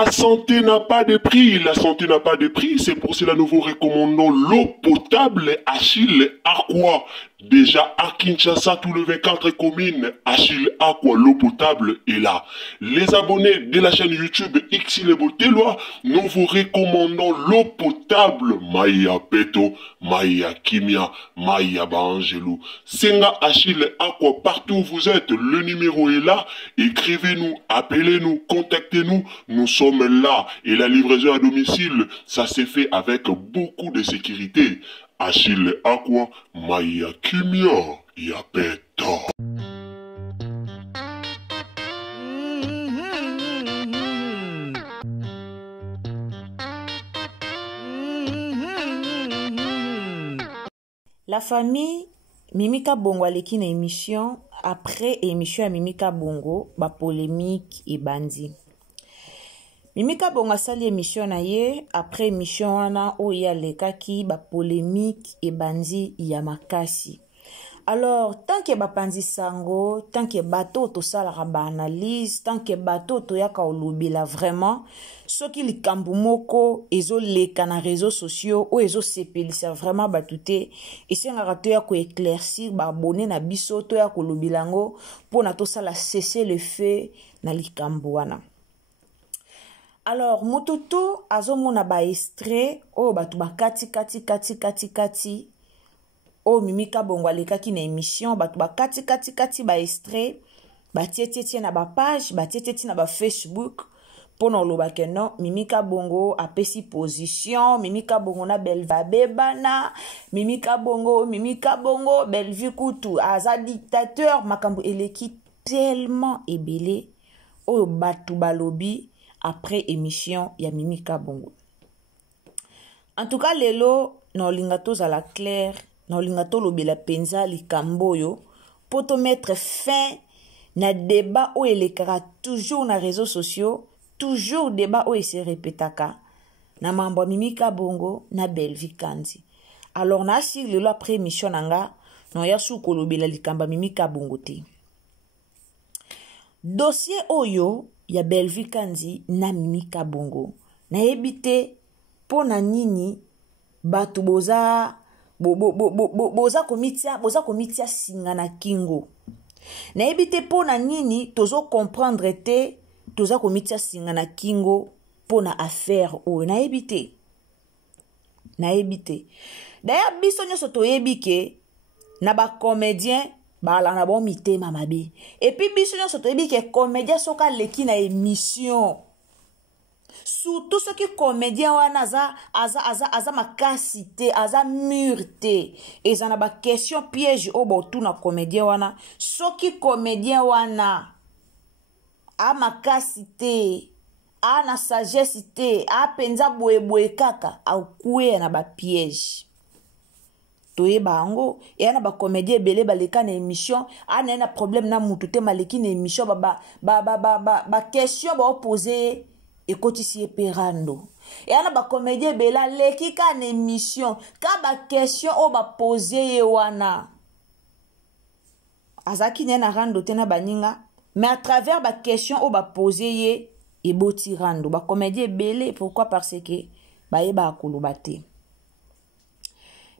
La santé n'a pas de prix, la santé n'a pas de prix, c'est pour cela nous vous recommandons l'eau potable Achille Aqua. Déjà à Kinshasa, tous les 24 communes, Achille Aqua, l'eau potable est là. Les abonnés de la chaîne YouTube Xile Botelwa, nous vous recommandons l'eau potable Maya Peto, Maya Kimia, Maya Bangelou. Senga Achille Aqua, partout où vous êtes, le numéro est là. Écrivez-nous, appelez-nous, contactez-nous, nous sommes là. Et la livraison à domicile, ça s'est fait avec beaucoup de sécurité. Achille Aqua, Maya Kimia, Yapeto. La famille Mimika Bongo aleki na émission après émission ya Mimika Bongo ba polémique et bandi. Mimika Bongo asali émission na ye après émission wana oya lekaki ba polémique et bandi ya makasi. Alors tant que bapandi sango, tant que bateau to sala ba analyse, tant que bateau to yaka olobela vraiment soki likambu moko ezo leka na réseaux sociaux ou ezo sepelisa vraiment batute esengaka to ya ko éclaircir ba abonné na biso to ya ko lobilango pona to sala cesser le feu na likambu wana. Alors mututu azomona ba extrait o batu bakati kati o Mimika Bongo alekaki na émission batu bakati ba extrait ba tietie na ba page ba tietie na ba Facebook pour loba ke non Mimika Bongo apesi position Mimika Bongo na belva bebana Mimika Bongo belvi kutu aza dictateur makambo eleki tellement ebele o batu balobi après émission ya Mimika Bongo. En tout cas lelo no lingato za la claire no lingato lobela penza likamboyo pour te mettre fin na débat où il est toujours na réseaux sociaux, toujours débat où il se répétaka na mambo Mimika Bongo na Belvi Kandi. Alors na si lelo après émission nanga no ya su kolobela likamba Mimika Bongo te. Dossier oyo ya Belvi Kandi na Mimika Bongo na ebite pona nini batu boza komitia singa na kingo. Na ebite pona nini tozo comprendre te toza komitia singa na kingo pona affaire o na ebite. Daya biso nyoso toyebike na ba comédien bala na bon mitema mabe. Et puis biso nyoso toyebike comédien soka leki na émission. Surtout ceux qui comédien wana aza makasité aza murte et ça na ba question piège au botu na comédien wana ceux qui comédien wana a makasité a na sagesse a penza boye kaka au koué na ba piège toye bango et ana ba comédien belé baleka na émission ana na problème na mutu te maleki na émission ba question ba opposer et kotisi perando et ana ba comédien bela leki ka na émission ka ba question o ba poser wana azaki na rando tena baninga mais à travers ba question o ba poser et boti rando ba comédien belé pourquoi parce que ba yeba akolobate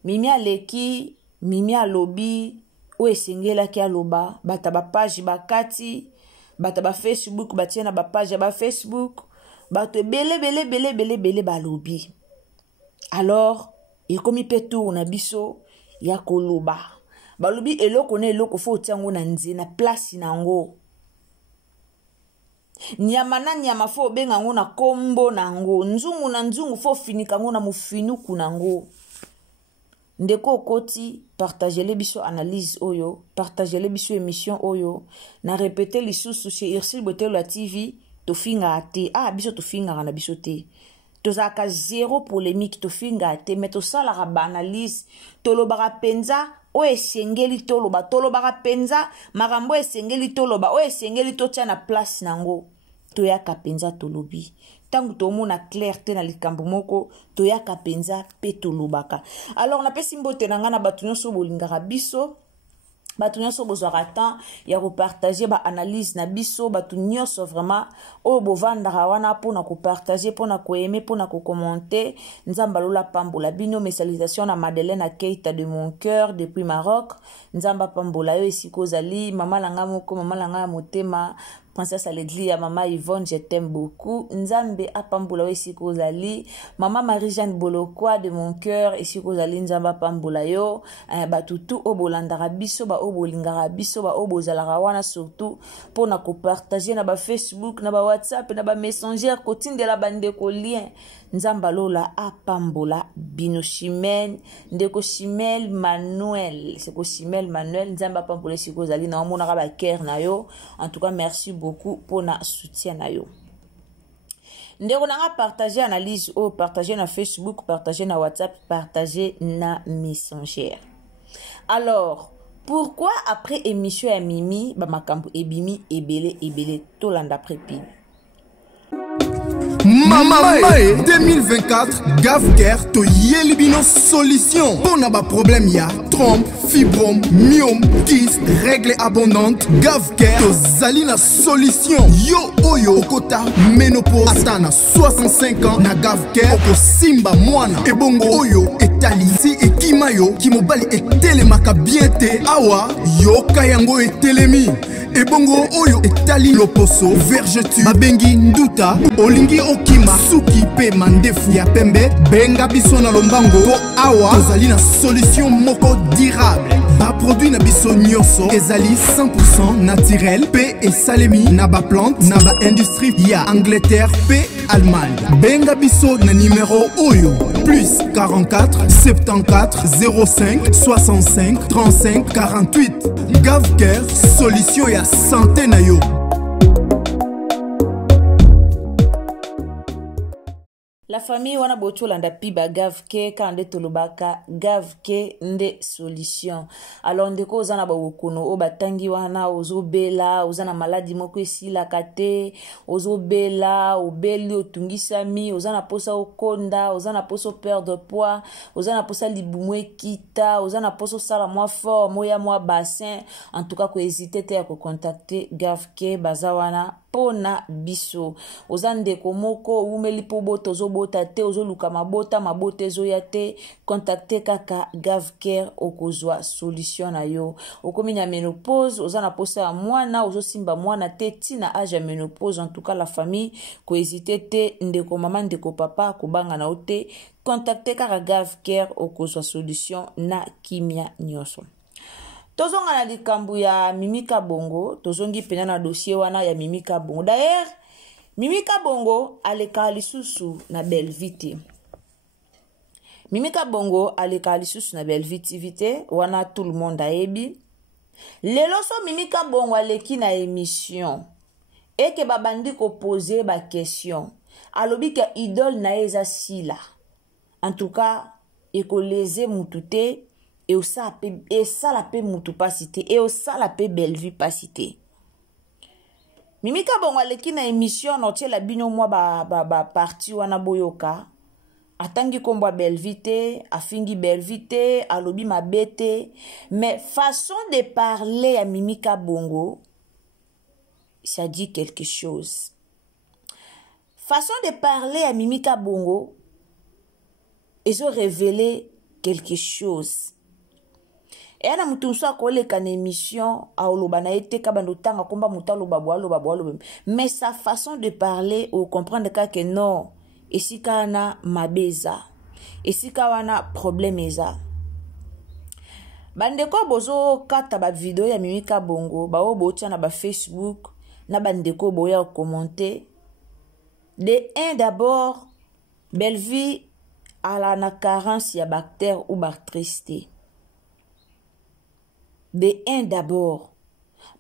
Mimi aleki Mimi alobi o esengela ki aloba bata ba page bakati bata ba Facebook batiena ba page ba Facebook bato belé balobi. Alors il komi petou na biso ya koloba balobi eloko na eloko fo tiango na nze na place nango nyama fo benga ngo na kombo nango nzungu na nzungu fo finika ngo na mufinuku nango. Ndeko koti partager les biso analyse oyo partager les biso émission oyo na répéter les sous chez Xile Botelwa TV to finga ate biso to finga na biso te to zaka zéro polémique to finga ate mais to sala ba analyse to lobara penza o esengeli to lobara penza marambo esengeli to loba o esengeli to tia na place nango to yaka penza to lobi tangu to mona clarté na likambo moko to yaka penza pe to lobaka. Alors na pesi mbote na ngana batu nyonso bolingaka biso batu nyonso bozwaka temps ya kopartage baanalyse na biso batu nyonso vraiment oyo bovandaka wana mpona kopartage mpona koyeme mpona kokommente nzambe alola pambola bino. Mes salutations na Madeleine Keita de mon cœur depuis Maroc. Nzambe pambola yo esika ozali. Mama langa moko mama langa ya motema Princesse Aledli ya Mama Yvonne, je t'aime beaucoup. Nzambe apambola yo esika ozali. Mama Marie-Jeanne Bolokwa de mon cœur esika ozali. Nzambe apambola yo batutu obolandaka biso ba obolingaka biso ba obozalaka wana surtout mpona kopartage na ba Facebook na ba WhatsApp na ba Messenger kotindela bandeko lien. Nzambe alola apambola bino. Chimel ndeko Chimel Manuel seko Chimel Manuel nzambe apambola esika ozali na omonaka ba cœur na yo. En tout cas merci beaucoup pour na soutien na yo. Ndeko nanga partager analyse ou partager na Facebook, partager na WhatsApp, partager na Messenger. Alors, pourquoi après émission ya Mimi ba makambo ebimi ebele tolanda après pib. Mama 2024 Gavker to yelibino solution. Pour ba problème ya trompe, fibrome, myome, kyste, règle abondante. Gavker to zalina solution. Yo oyo kota ménopause atana 65 ans na Gavker oko simba mwana. Ebongo oyo etali si ekimayo kimobali etelemaka bien te awa yo kayango etelemi. Ebongo oyo etali loposo vergetu babengi nduta olingi okima suki pe mandefu ya pembe benga biso na lombango po awa tozali na solution moko durable. Ba produit na biso nyonso ezali 100% naturel pe esalemi na ba plante na ba industrie ya Angleterre pe Allemagne. Benga biso na numéro oyo plus 44 74 05 65 35 48. Gavker solution ya santé na yo. La famille wana botolanda piba Gavker kande tolobaka Gavker nde solution. Alors ndeko ozana ba wokono o batangi wana ozobela ozana maladi moko esila kate ozobela obeli otungisami ozana posa okonda ozana posa perdre poids ozana posa libumwe kita ozana posa sala moi fort moya moi bassin. En tout cas ko hésiter te ya ko contacter Gavker bazawana pona biso. Ozande komoko umeli po boto zobota te ozoluka mabota ezoya te contacter kaka Gavker okozwa solution na yo. Okomi na ménopause ozana posa ya mwana ozosimba mwana te tina âge ya ménopause. En tout cas la famille ko hésiter te ndeko mama ndeko papa kobanga na ote contacter kaka Gavker okozwa solution na kimia nyonso. Tozonga na likambu ya Mimika Bongo, tozongi pena na dossier wana ya Mimika Bongo. D'ailleurs, Mimika Bongo aleka lisusu na Belvite. Mimika Bongo aleka lisusu na Belvite vite, wana tout le monde ayebi. Lelo so Mimika Bongo aleki na émission. Eke babandi ko poser ba question. Alobi ke idole na eza sila. En tout cas, eko leze mutute. Et au ça la paix mutu pasité et au ça la paix belle vie pasité. Mimika Bongo aleki na émission notie la bino moi ba parti wana boyoka atangi kombo belle vite afingi belle vite alobi mabete mais façon de parler à Mimika Bongo ça dit quelque chose. Façon de parler à Mimika Bongo ils ont révélé quelque chose. Et ana mutunso akoleka na émission aoloba na ete kabando tanga komba mutaloba boalo mais sa façon de parler ou comprendre que non esika na mabeza esika wana problème eza bandeko bozo kata ba vidéo ya Mimika Bongo ba obotia na ba Facebook na bandeko boya commenter de un d'abord belle vie à la carence ya bactère ou bactérité. De un d'abord,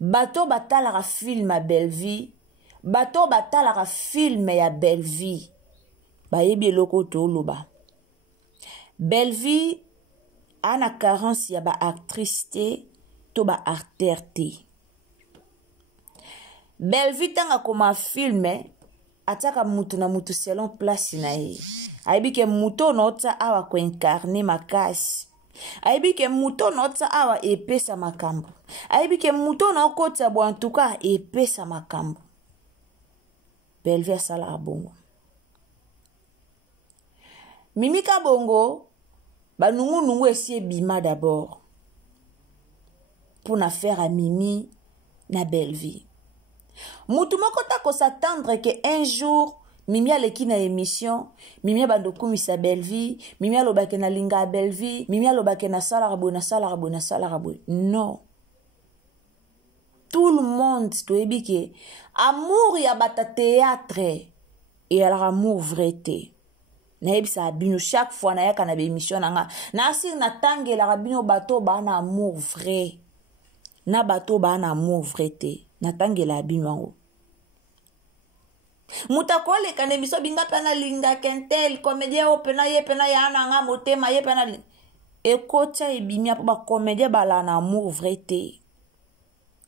bato batala film à belle vie, bato batala film ya belle vie, ba yebi loko to loba. Belle vie ana carence ya ba actrice to ba acteur te. Belle vie tanga koma film ataka mutu na mutu selon place na ye. Aibi ke muto nota awa ko incarner makasi. ayebi ke muto na otsa awa epesa makambo ayebi ke muto na okotsa bo en tout cas epesa makambo. Bellevue asalaka bongo. Mimi Kabongo banungu esi ebima d'abord pour na faire à Mimi na Bellevue. Mutu moko tako s'attendre que un jour Mimi aleki na émission, Mimi bando kumisa Bellevue, Mimi alobake na linga Bellevue, Mimi alobake na salaka boy na salaka boy na salaka boy. Non. Tout le monde toyebi ke amour ya bata théâtre et alors amour vrai te. Na yebisa abino chaque fois na yaka na be émission nanga na asir na tangela rabino bato ba na amour vrai. Na bato ba na amour vrai te. Na tangela abino ngo. Mutakole kana émission binga pena linga kentel comédien opena ye pena ya nanga motema ye pena ekota ebimia pa ba comédien bala na amour vrai te.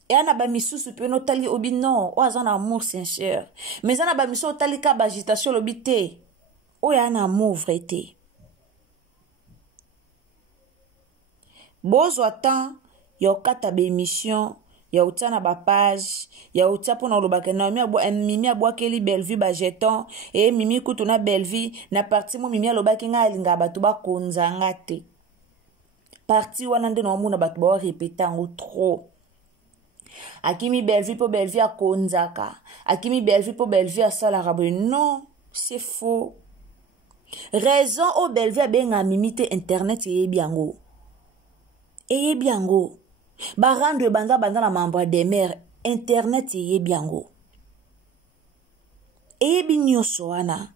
Et ana ba misusu pe no tali obi non, o azana amour sincère. Mais ana ba miso tali ka ba agitation lobi te. O ya na amour vrai te. Bozo atan ya okata ba émission, ya utana ba page, ya utia pona lobaka na mimi abwakeli Bellevue ba jeton et Mimi kutu na Bellevue na parti mo Mimi alobaki nga alinga batu ba konzanga te. Parti wana nde no mona batu ba répéter ngo trop. Akimi Bellevue po Bellevue a konzaka. Akimi Bellevue po Bellevue a salarabe. Non, c'est faux. Raison au Bellevue a benga mimite internet et biango. Et biango. Barando banda la membre des mères internet et biango. Et binyo soana.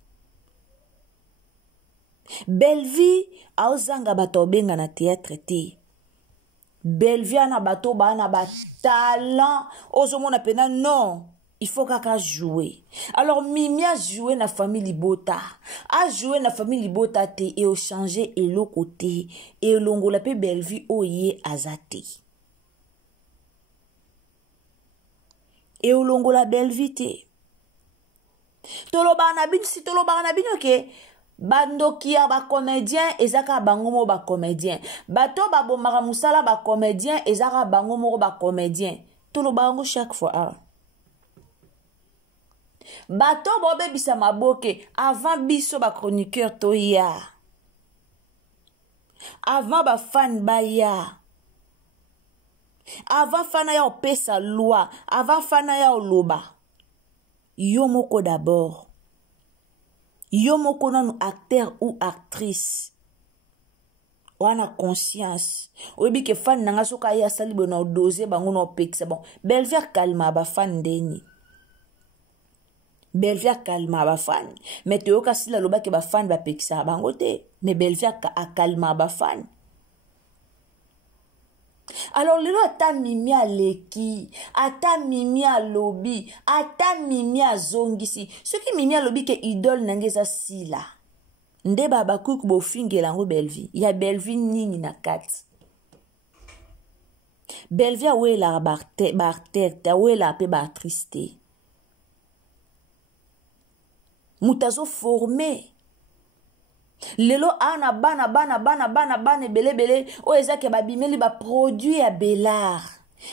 Bellevue a ozanga bato benga na théâtre te. Bellevue na bato ba na ba talent ozomona pena non il faut kaka jouer. Alors Mimi a joué na famille Libota a joué na famille Libota te et au changer et l'autre côté et longola pe Bellevue oye azate et au longola Bellevue te toloba na bin si toloba na bin ok. Bandokia ba comédien ezaka bangomo ba comédien bato ba bomara musala ba comédien ezaka bangomo ba comédien tout le bango chaque fois bato bobe bisa maboke avant biso ba chroniqueur toya avant ba fan baya avant fana ya opesa loi avant fana ya oloba yo moko d'abord. Yo moko nanu acteur ou actrice wana conscience oyebi ke fan nanga soka ya sali bona dose bango no pekisa bon Bellevue calma ba fan deni Bellevue calma ba fan mais te yoka sila loba ke ba fan ba pekisa bango te mais Bellevue a calma ba fan. Alors lelo ata Mimi aleki, ata Mimi alobi, ata Mimi azongisi. Ce qui Mimi alobi ke idole nangeza sila. Nde baba kuku bo fingela ngo Bellevue. Ya Bellevue nini na kati. Bellevue awe la bartete, awe la pe ba triste. Mutazo formé. Lelo ana bana bele o ezake ba bimeli ba produit ya Belard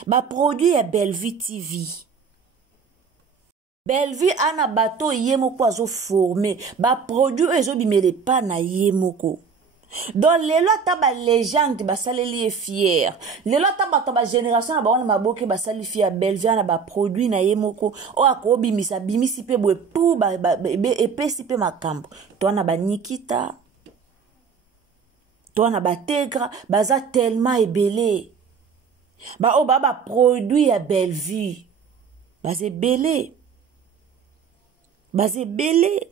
ba produit ya Bellevue TV. Bellevue ana bato yemoko azo formé ba produit ezo bimele pa na yemoko. Donc lelo ata ba légende ba saleli fier. Lelo ata ba génération na ba wana maboke ba sali fier Bellevue ana ba produit na yemoko o akobi bimisi pe bwe pou ba epesi pe makambo. Toana ba Nikita toana ba Tegra baza tellement ebele. Ba o ba produit ya Bellevue. Baze belé. Baze belé.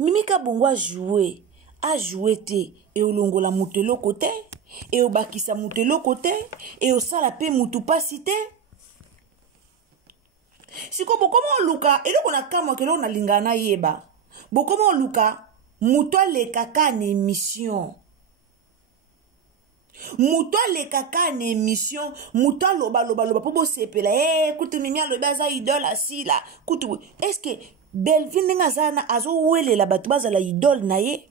Mimi Kabongo a joué te et au longo la mutelo côté et au bakisa mutelo côté et au sala pe mutu pasité. Siko bokomo luka elo kona kama kelo na lingana yeba. Bokomo luka muto le kaka na émission. Muto le kaka na émission, muto loba po bo sepela kutu Mimi aloba za idole asila. Kutu est-ce que Bellevue ninga zana azo wele la batu baza la idole na ye?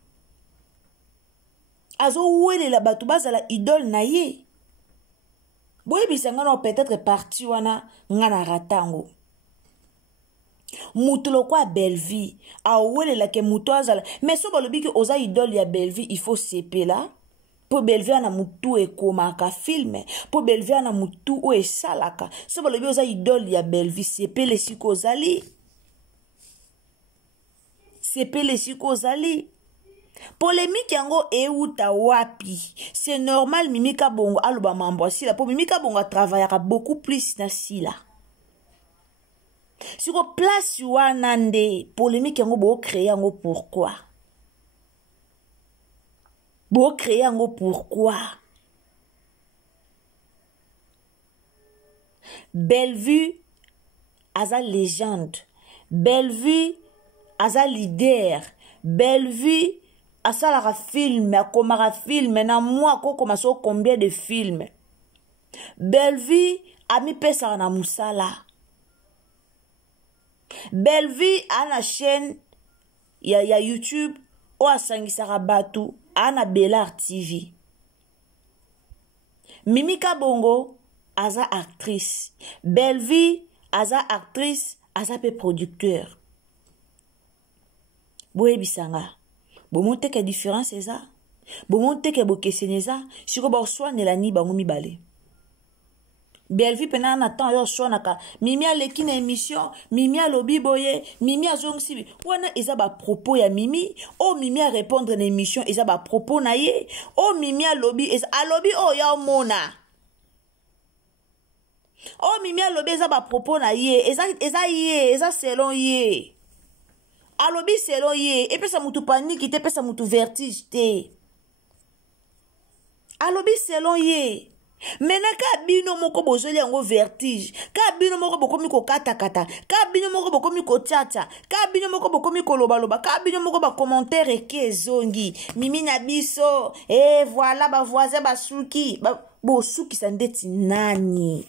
azo welela bato bazala idole na ye. Boyebisa nga na peut-être parti wana nga na ratango. Mutu lokwa Belleville awelela ke mutu azala. Mais so balobi ke oza idole ya Belleville, il faut sepela. Po Belleville ana mutu ekomaka filme. Po Belleville ana mutu o esalaka. So balobi oza idole ya Belleville, sepele siko ozali. Sepele siko ozali. Polémique yango euta wapi. C'est normal Mimika Bongo aloba mambo sila. Po Mimika Bongo travaillera beaucoup plus na sila. Sur place wana nde polémique yango bo créer yango pourquoi? Bo créer yango pourquoi? Belleville aza légende. Belleville aza leader. Belleville asalara film, akomara film, na moi koma so combien de films. Belleville a mi pesa na musala. Belleville a na chaîne ya YouTube o asangisaka batu ana Belar TV. Mimika Bongo aza actrice. Belleville aza actrice, aza pe producteur. Boye bisanga. Bomonte ke différence eza. Bomonte ke bokeseneza. Siko ba oswane la ni bango mibale. Belleville pena na temps yo oswanaka. Mimi aleki na émission. Mimi alobi boye. Mimi azongsibi. Wana eza ba propos ya Mimi. O Mimi a répondre na émission. Eza ba propos na ye. O Mimi alobi. Alobi o ya omona. O Mimi alobi eza ba propos na ye. Eza ye. Eza selon ye. Alobi selon ye, epesa mutu panique te, epesa mutu vertige te. Alobi selon ye. Mena ka bino moko bozoli yango vertige, ka bino moko bokomi ko kata kata, ka bino moko bokomi ko tchatcha, ka bino moko bokomi ko loba loba, ka bino moko ba commentaire eke zongi. Mimi na biso, voilà ba voisin ba suki, bo suki sa ndeti nani.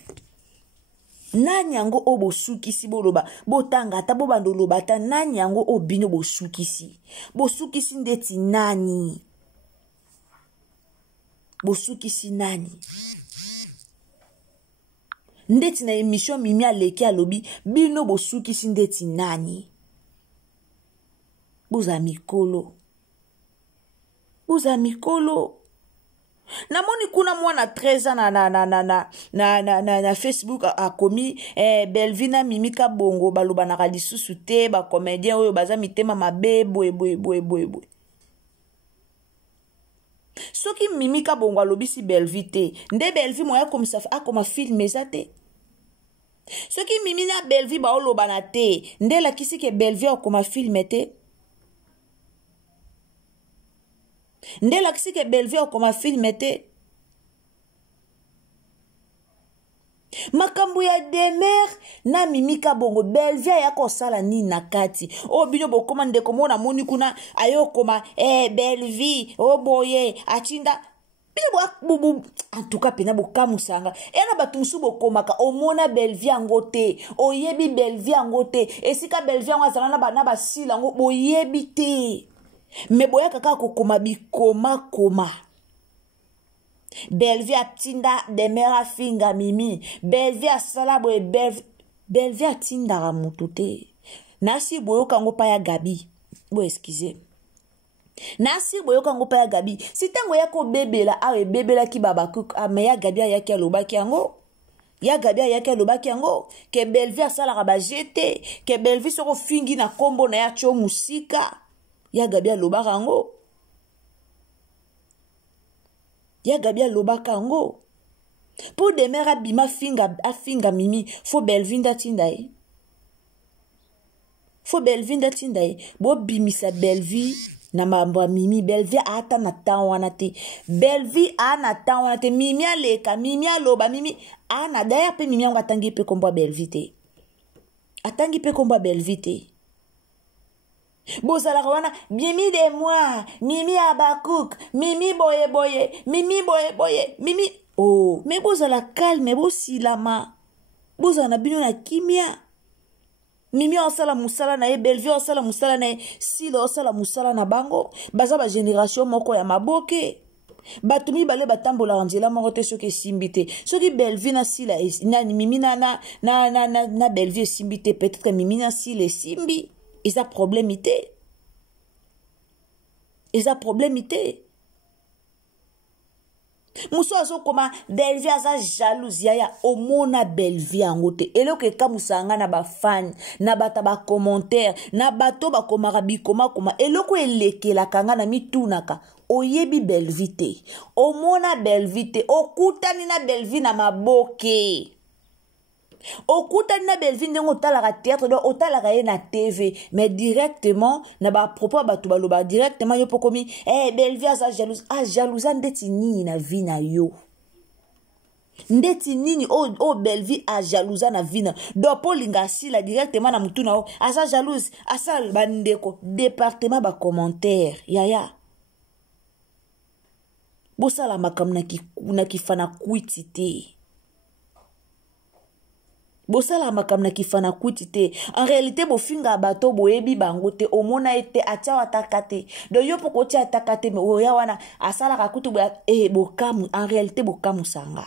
Nani yango o bosukisi boloba botanga ta bobando loba ta nani yango o bino bosukisi ndeti nani bosukisi nani ndeti na émission Mimi aleki alobi bino bosukisi ndeti nani buza mikolo Namoni kuna mwana 13 na Facebook a komi Belleville na Mimika Bongo baloba na lisusu te ba comédien oyo baza mitema mabe boy. Soki Mimika Bongo alobi si Belleville te nde Belleville moya comme ça akoma film ezate. Soki Mimi na Belleville ba oloba na te nde la kisi ke Belleville akoma film te. Nde laksi ke Belleville okoma film te. Makambu ya demer na Mimika Bongo Belleville ya kosala ni nakati. O bino bokoma ndeko mona moni kuna ayokoma Belleville o boye achinda bino en tout cas pena bokamusanga ena batumsu bokomaka omona Belleville angote oyebi Belleville angote esika Belleville ngazala na ba sila ngo boyebi te. Me boya kaka kokoma bikoma. Belleville atinda demera finga Mimi. Belleville asala boye Belleville atinda ramutu te. Nasi boyo kango pa ya Gabi. Bo excusez. Nasi boyo kango pa ya Gabi. Si tango yako bebela awe bebela ki babakuk ame ya Gabi ayaki alobaki yango. Ya Gabi ayaki alobaki yango. Ke Belleville asala rabajete. Ke Belleville soko fingi na kombo na ya cho musika. Ya Gabi alobaka yango. Ya Gabi alobaka yango. Po demera bima afinga Mimi. Fo Belleville ndatinda ye. Fo Belleville ndatinda ye. Bo bimisa Belleville na mambo Mimi. Belleville ata na tan wana te. Belleville ana tan wana te. Mimi aleka. Mimi aloba. Mimi ana. Daya pe Mimi anga atangi pe kombo Belleville te. Atangi pe kombo Belleville te. Bozala wana Mimi de moi, Mimi Abakouk, Mimi boye, Mimi boye, Mimi. Oh, mais bozala calme, bosilama. Bozala bino na kimia. Mimi osala musala na Belleville osala musala na Silo osala musala na bango. Baza ba génération moko ya maboke. bato mibale batambola nzela moko te soki esimbi te soki Bellevue na sila mimi na Bellevue esimbi te peut-être mimi na sila esimbi eza problème te muso azokoma Bellevue aza jalouse yaya omona Bellevue yango te eloko ekamusanga na bafani na bata bacommentaire na bato bakomaka bikomakoma eloko elekelaka nga na mitunaka oyebi Bellevue te omona Bellevue te okutani na Bellevue na maboke okutani na Bellevue ndenge otalaka théâtre do otalaka ye na TV mais directement na ba propos bato baloba directement yo pokomi Bellevue aza jalouse jalouse ndeti nini na vie na yo ndeti nini o Bellevue a jalouse na vie na do polinga sila directement na mutuna o aza jalouse asa bandeko département ba commentaire yaya bosala makamna kifana kwiti te bosala makamna kifana kwiti te en réalité bofinga bato boyebi bango te omona ete atia atakate do yo poko tia atakate me oya wana asala kakutu bokamu en réalité bokamu sanga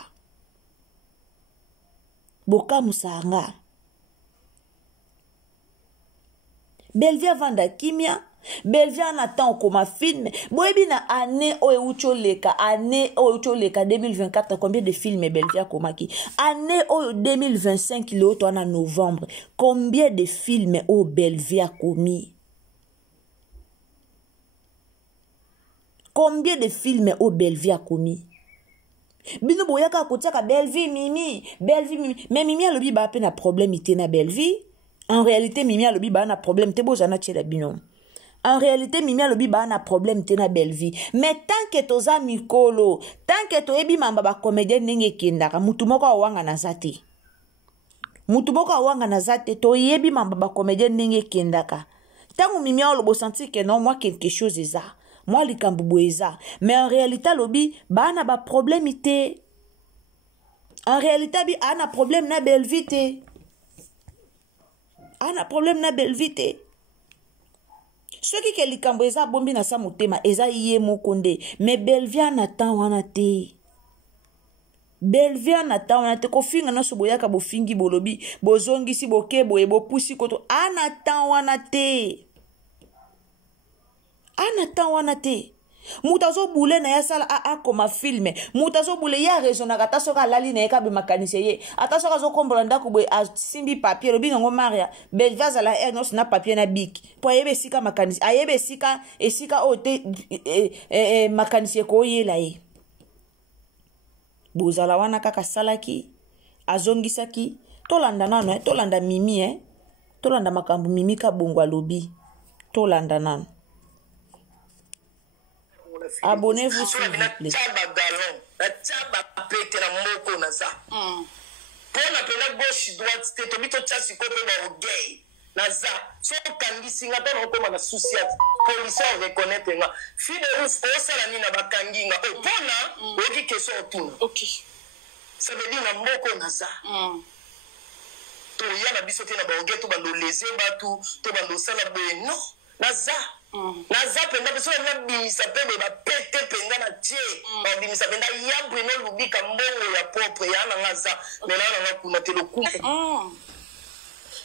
Bellevue vanda kimia Bellevue en attend comme film. Boyebi na année oyucholeka 2024 combien de films Bellevue komaki? Année 2025 le autre en novembre. Combien de films au Bellevue a commis? Combien de films au Bellevue a commis? Bino boyaka kotiaka Bellevue mimi. Mais mimi a lobi ba pe na problème ité na Bellevue. En réalité mimi a lobi ba na problème te bozana tchela bino. En réalité, Mimi a lobi ba na problème te na Bellevue. Mais tant que toza mikolo, tant que to ebi mamba ba comédien nenge kendaka, mutu moko awanga na zate. Mutu moko awanga na zate, to ebi mamba ba comédien nenge kendaka. Tangu Mimi a lobo senti que non, moi quelque chose est ça. Moi likambubu est ça. Mais en réalité, lobi ba na ba problème te. En réalité, bi ana problème na Bellevue te. Ana problème na Bellevue te. Ce qui est likambo eza bombi na sa motema eza iye mokonde mais Bellevue n'attend wana te. Bellevue n'attend wana te ko finga na so boyaka bo fingi bolobi bozongi si boke boye bo pusi koto anattend wana te. Anattend wana te. Mutazo boule na ya sala a koma filme mutazo boule ya raisonna kata soka lali na eka be makanise ye ata soka zo kombola ndako boy a simbi papier lobi ngo Maria Bellevue za la nos na papier na bik po yebe sika makanise ayebe sika esika o te makanise ko yela ye bozala wana kaka salaki azongisaki tolanda nano tolanda mimi tolanda makambu mimi ka bongwa lobi tolanda nano. Abonnez-vous s'il vous plaît. Ça veut dire na moko naza. To ya na biso te na ba oge to ba lo leze ba to ba lo sala be no naza. Naza penda biso na bimisa pe ba pete penda na tie. Ba bimisa penda ya bwino lubika mbongo ya propre ya na naza. Mena na kuna te lo ku.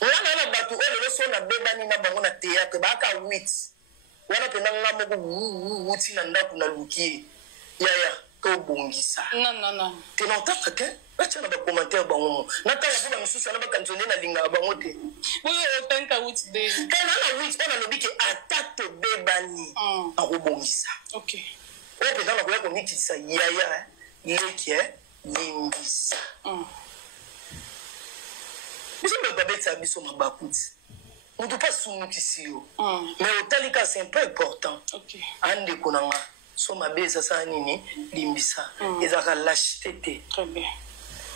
Wana na batu ole so na beba ni na bango na théâtre ba ka 8. Wana penda ngamo ko wuti na ndaku na luki. Ya ko bongisa. Non. Te n'entends que tu as des commentaires bango. Nata la pour misusu na ba kanzone na linga bango te. Oui, autant ka wuti de. Kana na wuti ona lobi ke attaque bebani. A ko bongisa. OK. O pe dans la ko ko nikisa yaya leki limbisa. Biso ba betsa biso mabakuti. On ne peut pas soumukisi yo. Mais au talika c'est un peu important. OK. Ande konanga. So ma beza sa nini limbisa ezaka lâcheté. Très bien.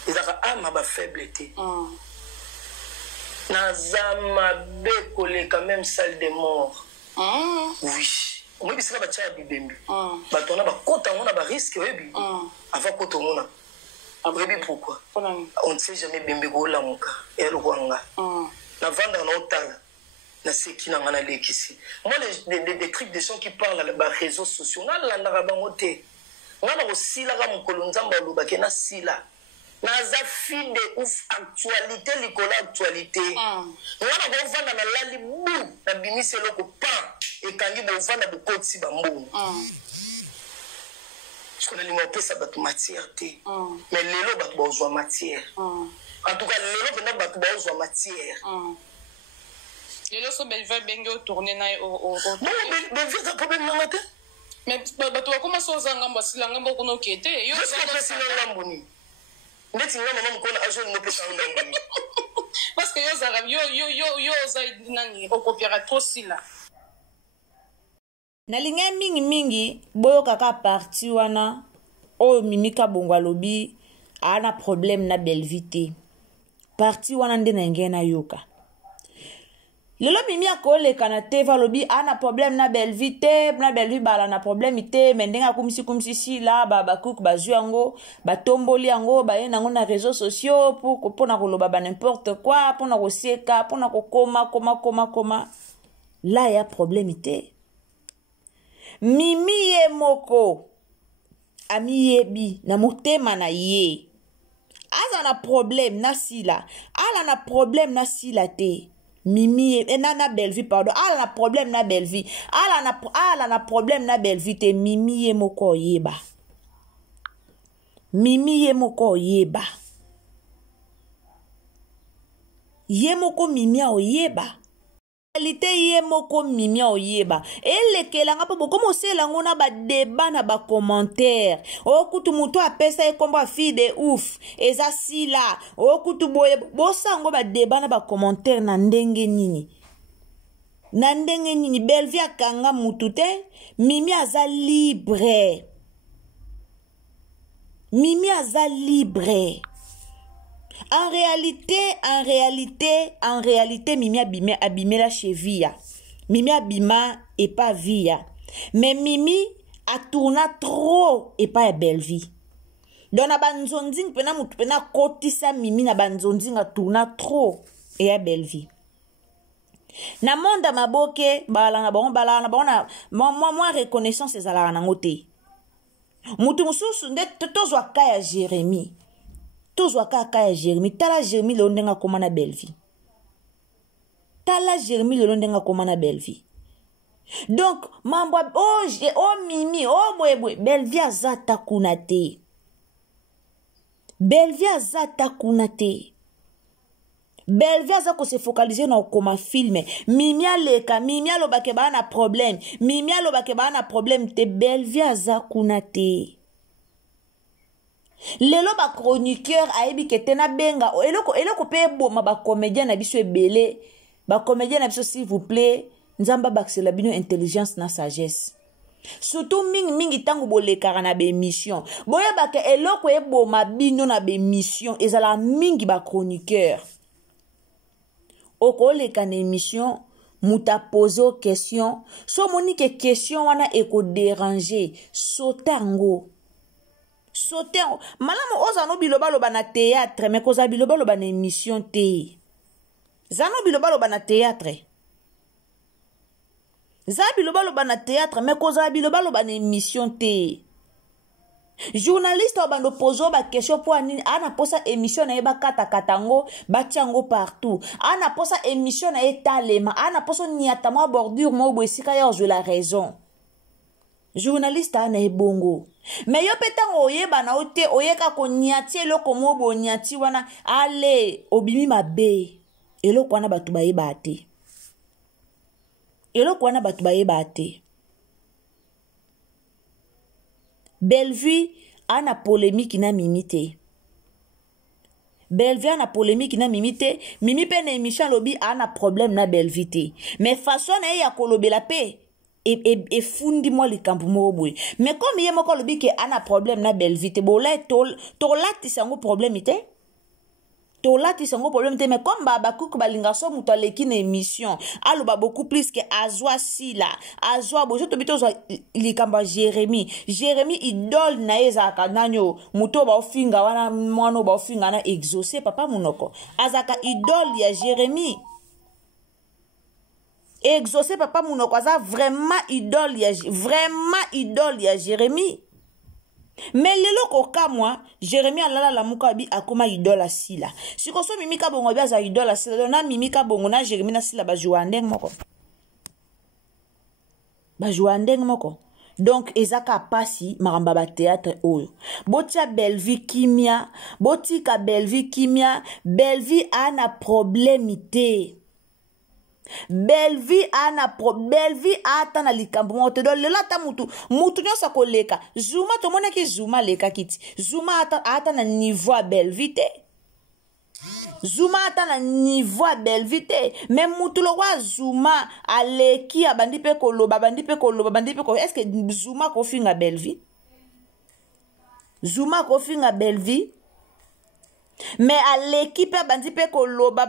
Ezaka ama ba faiblité. Nazama bekole quand même salle de mort. Oui. On me bisika ba tcha bibembi. Ba tona ba kota on a ba risque webi. Avant kota on a. Webi pourquoi? On ne sait jamais bembe ko la muka. Elo kwanga. Na vanda na otala. Moi, les trucs des gens qui parlent à les réseaux sociaux, ngana ko sila ka mukolo nzamba oloba ke na sila naza fille de ouf actualité likola actualité ngana ko vanda na lali bu na bimise loko pa ekangi bo vanda bo kotsi bambo skona limo pesa batu matière te mais lelo batu bozwa matière en tout cas lelo bena batu bozwa matière lelo so belva benge o tourner na o belva za problème na matin mais batu bakoma so zangamba sila ngamba kuno kete yo za ngambo ni ndeti ngamba mama mkona ajo ni pesa ngambo ni parce que yo za yo za nani o copiera trop sila nalinga mingi boyo kaka parti wana o Mimika Bongo alobi ana problème na belvité parti wana nde na ngena yoka lelo Mimi akoleka na teva lobi ana problème na belvité na belvi bala na problème ite mendenga kumisi sila bakuku bazwi yango batomboli yango baye nango na réseaux sociaux pour na koloba ba n'importe quoi pour na kosieka pour na koma là ya problème ite Mimi ye moko ami yebi na motema na ye aza na problème na sila ala na problème na sila te Mimi na belvi pardon ala na problème na belvi ala na problème na belvi te Mimi ye moko yeba Mimi ye moko yeba ye moko Mimi oyeba réalité ye moko Mimi oyeba elekelanga po bokomo selango na ba débat na ba commentaire okutu muto apesa ekomba fille de ouf eza sila okutu boye bosango ba débat na ba commentaire na ndenge nini belvi akanga mutu te Mimi aza libre En réalité, Mimi abîmé la cheville. Mimi abîma et pas via. Mais Mimi a tourné trop et pas belle vie. Donc na banzonzing pena mutu pena kotisa Mimi na banzonzing a tourné trop et a belle vie. Na monde maboke balana bona moi reconnaissance ezala na ngote. Mutu mususu nde tozwa kaya Jérémie. Tozwa kaka Jérémie tala Jérémie le ndenga koma na belvi donc mambo Mimi bwebwe belvi azata kuna te belvi aza ko se focaliser na koma filme Mimi aleka Mimi alobake ba na problème te belvi aza kuna te lelo ba chroniqueur ayebi kete na benga eloko pe boma ba comédien na biso ebele ba comédien na biso s'il vous plaît nzamba baksela bino intelligence na sagesse surtout mingi tango bolekara na be émission boya ba ke eloko eboma bino na be émission ezala mingi ba chroniqueur okoleka na émission muta poser question so monique question wana eko déranger sotango malamu ozano bilobaloba na théâtre mais koza bilobaloba na émission te zano bilobaloba na théâtre mais koza bilobaloba na émission te journaliste obando pozo ba question po anini ana posa émission na eba kata ngo batiango partout ana posa émission na etalema ana poso niata mo bordure mo bwesika ya ozwe la raison journaliste ana ebongo mais yo petango oyeba na ote oyeka ko niati eloko mo bo niati wana ale obimi mabe eloko wana batu bayeba te Belvi ana polémique na Mimi te Mimi pe na émission lobi ana problème na Belvi te mais façon na ya kolobela pe et fundi moi likambo mo boy mais comme ye moko lobi ke ana problème na Belvi te bola tolati sango problème te mais comme bakuku balinga so muto aleki na émission aloba beaucoup plus que azwa sila azwa bojo to bito likambo Jérémie idole na ezaka nanyo muto ba ofinga wana mwana ba ofinga na exaucer papa munoko azaka idole ya Jérémie exaucer papa munoko aza vraiment idole ya Jérémie Mais lelo koka moi, Jérémie alala la mukabi akoma idole asila. Si ko so mimika bongo bia za idole asila, na mimika bongo na Jérémie na sila ba jouandeng moko. Ba jouandeng moko. Donc ezaka pasi maramba ba théâtre oyo. Botia Bellevue kimia, botika Bellevue kimia, Bellevue ana problémité. Bellevue ata na likambo moto do lela ta mutu nyosa koleka Zuma to mona ki Zuma leka kiti Zuma ata na niveau a Bellevue te Zuma ata na niveau a Bellevue te même mutu lo wa Zuma aleki abandi pe koloba est-ce que Zuma ko finga Bellevue mais à l'équipe bandi pe koloba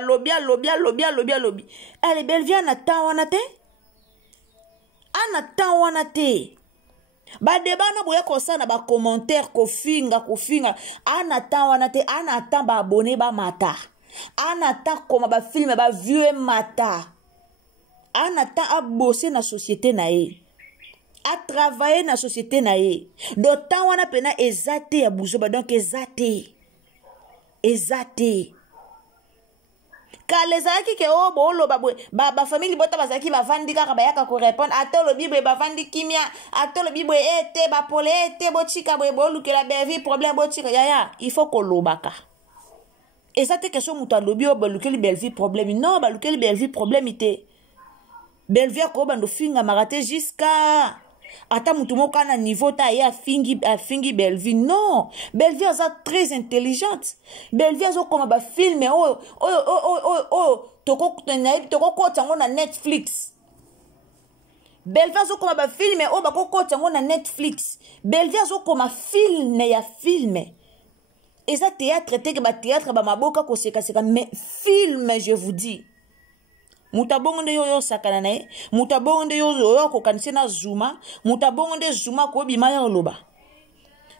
lobia. Elle est Bellevue anata wana te. Ba débat na boye kosa na ba commentaire ko finga anata wana te anata ba abonné ba mata. Anata koma ba film ba vieux mata. Anata a bosser na société na ye. A travailler na société na ye. D'autant wana pena ezate ya buzoba donc ezate. Kalezaki ke o bolo ba famille bota bazaki ba vandi kaka ba yaka ko répondre atolo bible ba vandi kimia atolo bible ete ba pole ete bochika bolu ke la bevi problème bochika ya il faut ko lobaka. Ezate ke so mutu alobi o baluke li Bellevue problème non baluke li Bellevue problème ite. Bellevue ko bando finga marate jusqu'à ata mutu moko na niveau ta ya fingi Bellevue non Bellevue est très intelligente Bellevue est comme ba film toko kota na Netflix Bellevue est comme ba film ba kota na Netflix Bellevue est comme film ya film eza théâtre te ke ba théâtre ba maboka ko seka mais film je vous dis mutabonde yo sakana na mutabonde yo ko kanise na Zuma mutabonde Zuma ko bima ya loba.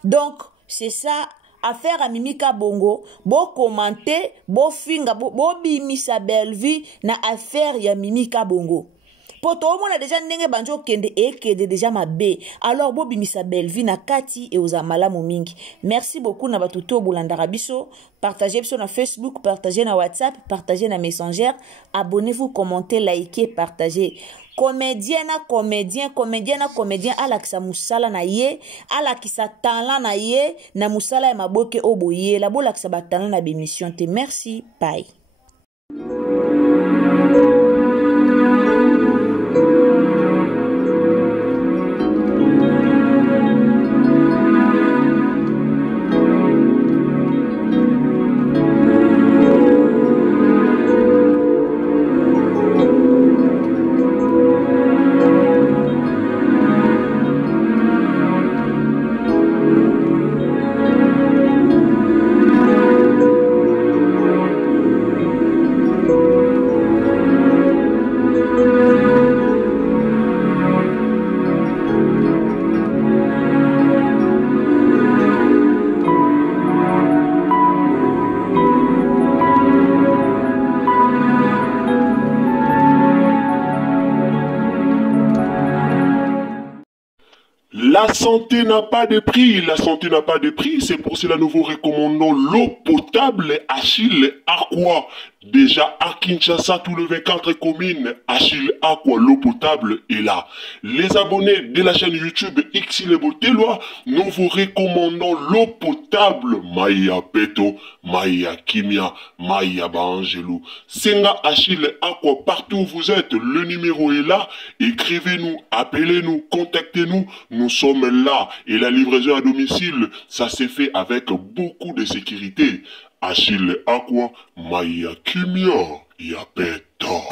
Donc c'est ça affaire à Mimika Bongo bo commenter bo finga bo bimisa Bellevue na affaire ya Mimika Bongo. Poto on a déjà ndenge banjo kende déjà ma B. Alors bo bimisa Bellevue na kati et aux amalamu mingi. Merci beaucoup na batuto bolandara biso. Partagez sur Facebook, partagez na WhatsApp, partagez na Messenger, abonnez-vous, commentez, likez, partagez. Comédien ala kisa musala na ye, ala kisa talent na ye, na musala ya maboke oboye, la bola kisa batala na bémission te. Merci, bye. La santé n'a pas de prix, c'est pour cela nous vous recommandons l'eau potable Achille Aqua. Déjà à Kinshasa, tout le 24 communes, Achille Aqua, l'eau potable est là. Les abonnés de la chaîne YouTube Xilebo Teloa, nous vous recommandons l'eau potable Maya Peto, Maya Kimia, Maya Bangelou. Senga Achille Aqua, partout où vous êtes, le numéro est là. Écrivez-nous, appelez-nous, contactez-nous, nous sommes là. Et la livraison à domicile, ça s'est fait avec beaucoup de sécurité. Achille Aqua, Maya Kimia, Yapeto.